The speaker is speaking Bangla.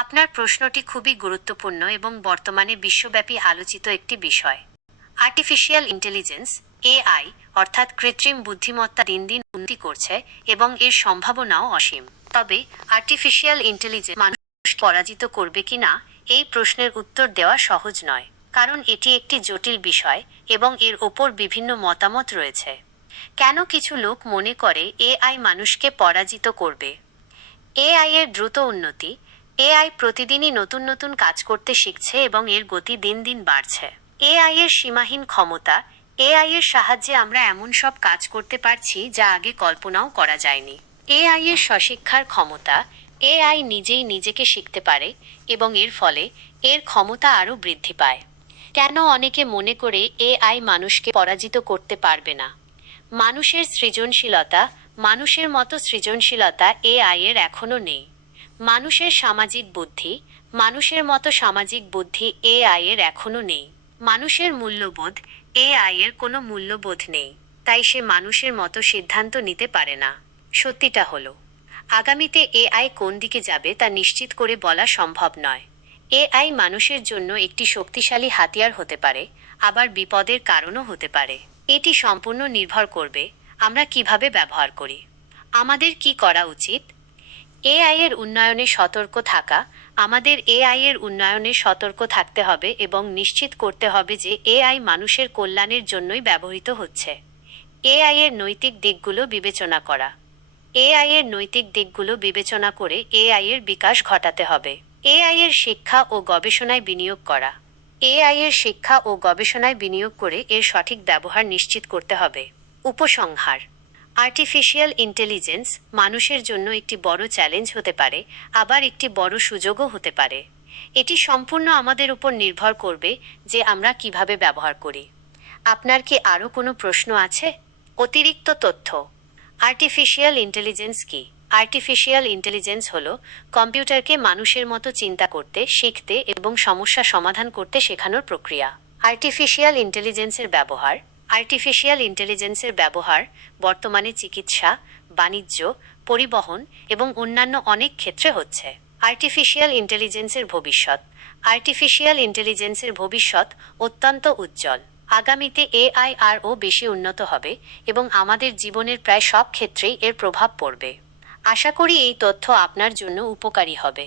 আপনার প্রশ্নটি খুবই গুরুত্বপূর্ণ এবং বর্তমানে বিশ্বব্যাপী আলোচিত একটি বিষয়। আর্টিফিশিয়াল ইন্টেলিজেন্স এআই অর্থাৎ কৃত্রিম বুদ্ধিমত্তা দিন দিন উন্নতি করছে এবং এর সম্ভাবনাও অসীম। তবে আর্টিফিশিয়াল ইন্টেলিজেন্স মানুষ পরাজিত করবে কিনা এই প্রশ্নের উত্তর দেওয়া সহজ নয়, কারণ এটি একটি জটিল বিষয় এবং এর ওপর বিভিন্ন মতামত রয়েছে। কেন কিছু লোক মনে করে এআই মানুষকে পরাজিত করবে? এআই এর দ্রুত উন্নতি। এআই প্রতিদিনই নতুন নতুন কাজ করতে শিখছে এবং এর গতি দিন দিন বাড়ছে। এআই এর সীমাহীন ক্ষমতা। এআই এর সাহায্যে আমরা এমন সব কাজ করতে পারছি যা আগে কল্পনাও করা যায়নি। এআই এর স্বশিক্ষার ক্ষমতা। এআই নিজেই নিজেকে শিখতে পারে এবং এর ফলে এর ক্ষমতা আরও বৃদ্ধি পায়। কেন অনেকে মনে করে এআই মানুষকে পরাজিত করতে পারবে না? মানুষের সৃজনশীলতা। মানুষের মতো সৃজনশীলতা এআই এর এখনও নেই। মানুষের সামাজিক বুদ্ধি। মানুষের মতো সামাজিক বুদ্ধি এআই এর এখনও নেই। মানুষের মূল্যবোধ। এআই এর কোনো মূল্যবোধ নেই, তাই সে মানুষের মতো সিদ্ধান্ত নিতে পারে না। সত্যিটা হলো, আগামীতে এআই কোন দিকে যাবে তা নিশ্চিত করে বলা সম্ভব নয়। এআই মানুষের জন্য একটি শক্তিশালী হাতিয়ার হতে পারে, আবার বিপদের কারণও হতে পারে। এটি সম্পূর্ণ নির্ভর করবে আমরা কিভাবে ব্যবহার করি। আমাদের কি করা উচিত? এআই এর উন্নয়নে সতর্ক থাকা। আমাদের এআই এর উন্নয়নে সতর্ক থাকতে হবে এবং নিশ্চিত করতে হবে যে এআই মানুষের কল্যাণের জন্যই ব্যবহৃত হচ্ছে। এআই এর নৈতিক দিকগুলো বিবেচনা করা। এআই এর নৈতিক দিকগুলো বিবেচনা করে এআই এর বিকাশ ঘটাতে হবে। এআই এর শিক্ষা ও গবেষণায় বিনিয়োগ করা। এআই এর শিক্ষা ও গবেষণায় বিনিয়োগ করে এর সঠিক ব্যবহার নিশ্চিত করতে হবে। উপসংহার: আর্টিফিশিয়াল ইন্টেলিজেন্স মানুষের জন্য একটি বড় চ্যালেঞ্জ হতে পারে, আবার একটি বড় সুযোগও হতে পারে। এটি সম্পূর্ণ আমাদের উপর নির্ভর করবে যে আমরা কিভাবে ব্যবহার করি। আপনার কি আরও কোনো প্রশ্ন আছে? অতিরিক্ত তথ্য। আর্টিফিশিয়াল ইন্টেলিজেন্স কি? আর্টিফিশিয়াল ইন্টেলিজেন্স হলো কম্পিউটারকে মানুষের মতো চিন্তা করতে, শিখতে এবং সমস্যা সমাধান করতে শেখানোর প্রক্রিয়া। আর্টিফিশিয়াল ইন্টেলিজেন্সের ব্যবহার। আর্টিফিশিয়াল ইন্টেলিজেন্সের ব্যবহার বর্তমানে চিকিৎসা, বাণিজ্য, পরিবহন এবং অন্যান্য অনেক ক্ষেত্রে হচ্ছে। আর্টিফিশিয়াল ইন্টেলিজেন্সের ভবিষ্যৎ। আর্টিফিশিয়াল ইন্টেলিজেন্সের ভবিষ্যৎ অত্যন্ত উজ্জ্বল। আগামীতে এআই আরও বেশি উন্নত হবে এবং আমাদের জীবনের প্রায় সব ক্ষেত্রেই এর প্রভাব পড়বে। আশা করি এই তথ্য আপনার জন্য উপকারী হবে।